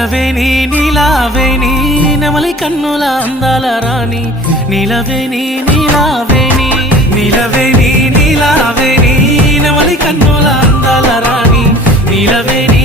నిలవేని నీలావేని నెమలి కన్నుల అందాల రాణి నిలవేని నీలావేని నిలవేని నీలావేని నెమలి కన్నుల అందాల రాణి నిలవేని